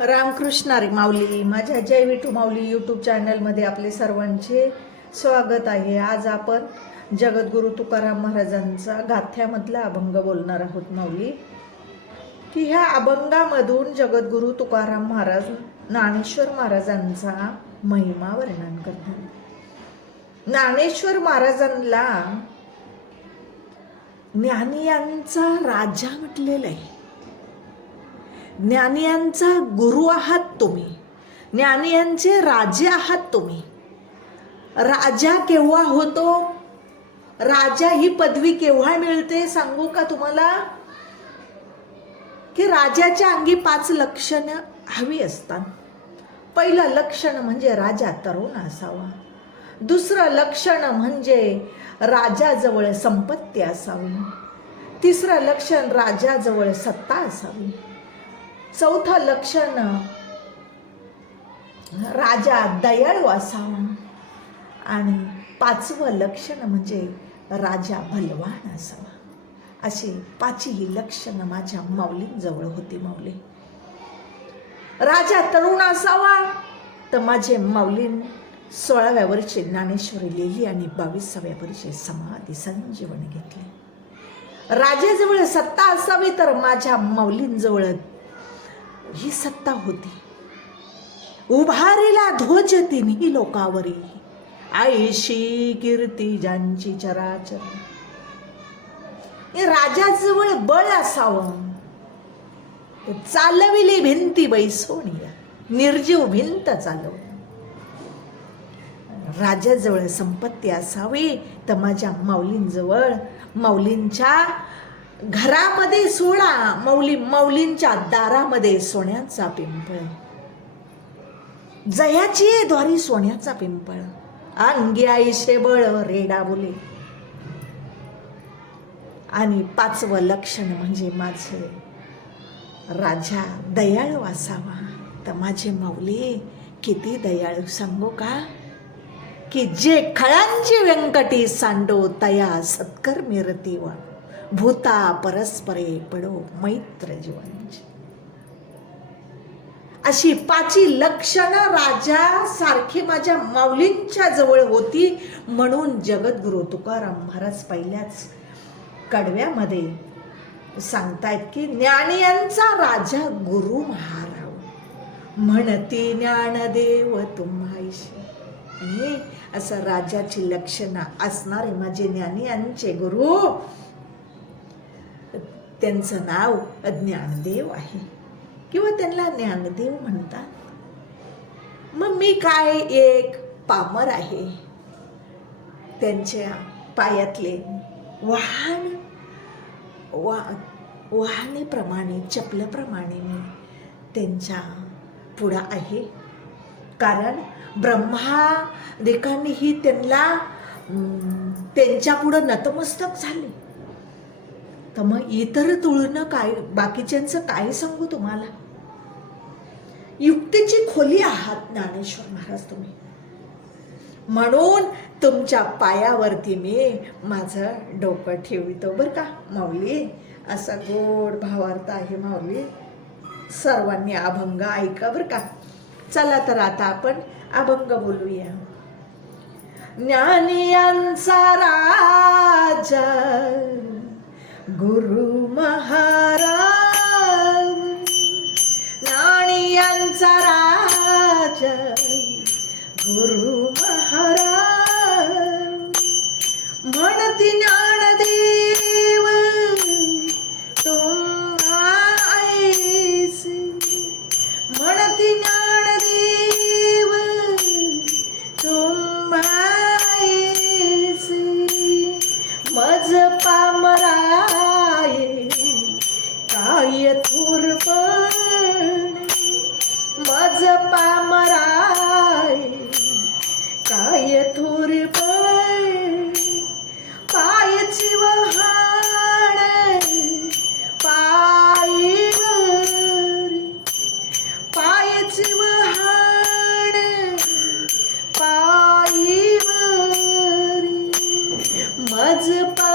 रामकृष्णारी माऊली माझ्या जय विठू माऊली यूट्यूब चॅनलमध्ये आपले सर्वांचे स्वागत आहे. आज आपण जगद्गुरू तुकाराम महाराजांचा गाथ्यामधला अभंग बोलणार आहोत माऊली. की ह्या अभंगामधून जगद्गुरू तुकाराम महाराज ज्ञानेश्वर महाराजांचा महिमा वर्णन करतात. ज्ञानेश्वर महाराजांना ज्ञानियांचा राजा म्हटलेला आहे. ज्ञानियांचा गुरु आहात तुम्ही. ज्ञानियांचे राजे आहात तुम्ही. राजा केव्हा होतो? राजा ही पदवी केव्हा मिळते सांगू का तुम्हाला? की राजाच्या अंगी पाच लक्षणं हवी असतात. पहिलं लक्षण म्हणजे राजा तरुण असावा. दुसरं लक्षण म्हणजे राजाजवळ संपत्ती असावी. तिसरं लक्षण राजाजवळ सत्ता असावी. चौथं लक्षण राजा दयाळू असावा आणि पाचवं लक्षण म्हणजे राजा बलवान असावा. अशी पाचही लक्षणं माझ्या माऊलींजवळ होती माऊली. राजा तरुण असावा तर माझे माऊलीन सोळाव्या वर्षी ज्ञानेश्वरी लिहिली आणि बावीसाव्या वर्षी समाधी संजीवन घेतली. राजाजवळ सत्ता असावी तर माझ्या माऊलींजवळ ही सत्ता होती. उभारीला ध्वज तिन्ही लोकावरी. आईशी कीर्ती ज्यांची चराचर. राजाजवळ बळ असावं. चालविली भिंती बैसोनिया. निर्जीव भिंत चालव राजाजवळ संपत्ती असावी तर माझ्या माऊलींजवळ माऊलींच्या घरामध्ये सोळा मौली मौलींच्या दारामध्ये सोन्याचा पिंपळ. जयाची द्वारी सोन्याचा पिंपळ. अंगी आईशे बळ रेडा बोले. आणि पाचवं लक्षण म्हणजे माझे राजा दयाळू असावा तर माझे माऊली किती दयाळू सांगू का? की जे खळांची व्यंकटी सांडो तया सत्कर मिरती वा भूता परस्परे पडो मैत्र जीवनची. अशी पाची लक्षणं राजा सारखी माझ्या माऊलींच्या जवळ होती म्हणून जगद्गुरु तुकाराम महाराज पहिल्याच कडव्यामध्ये सांगतायत की ज्ञानियांचा राजा गुरु महाराव. म्हणती ज्ञानदेव तुम्हाशी. आणि असं राजाची लक्षणं असणारे माझे ज्ञानियांचे गुरु त्यांचं नाव ज्ञानदेव आहे. किंवा त्यांना ज्ञानदेव म्हणतात. मग मी काय एक पामर आहे. त्यांच्या पायातले वाहन वा वाहनेप्रमाणे चपल्याप्रमाणे मी त्यांच्या पुढं आहे. कारण ब्रह्मादिकांनीही त्यांना त्यांच्या पुढं नतमस्तक झाले. तर मग इतर तुळणं काय बाकीच्यांचं काय सांगू तुम्हाला? युक्तीची खोली आहात ज्ञानेश्वर महाराज तुम्ही. म्हणून तुमच्या पायावरती मी माझं डोकं ठेवितो बरं का माऊली. असा गोड भावार्थ आहे माऊली. सर्वांनी अभंग ऐका बरं का. चला तर आता आपण अभंग बोलूया. ज्ञानियांचा राजा गुरु महाराज नाणियांचा राजा. गुरु महाराम म्हणती ज्ञानदेव तुम्हासी म्हणती ज्ञानदेव तुम्हासी मज माय थोरपण मज पामराय काय थोरपण पाय चिवहाण पायीवर पाय चिवहाण मज पा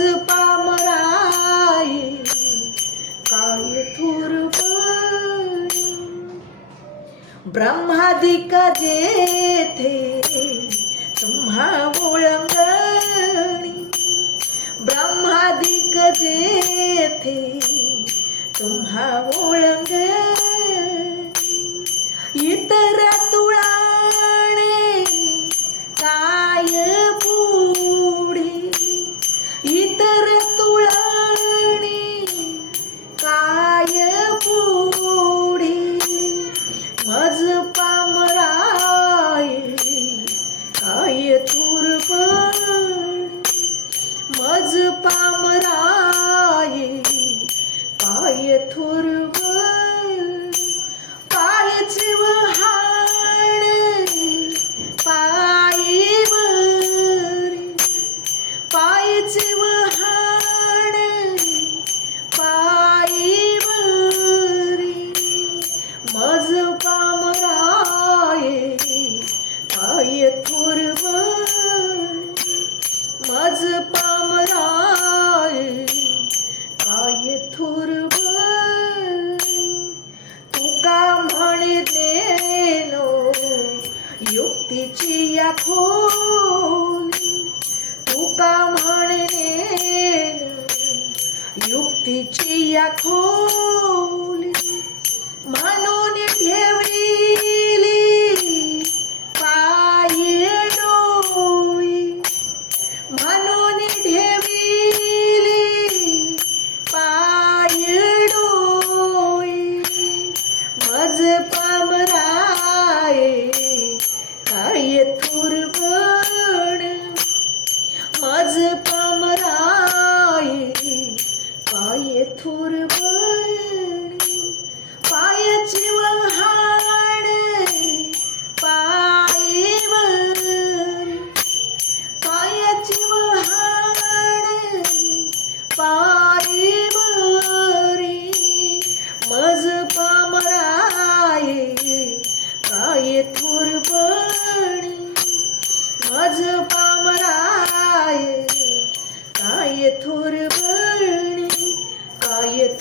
पामराई काय थोर ब्रह्मादिक जेथे तुम्हा ओळंगणी. ब्रह्मादिक जेथे तुम्हा ओळंगणी. युक्तीची या खोली तुका म्हणे देनो युक्तीची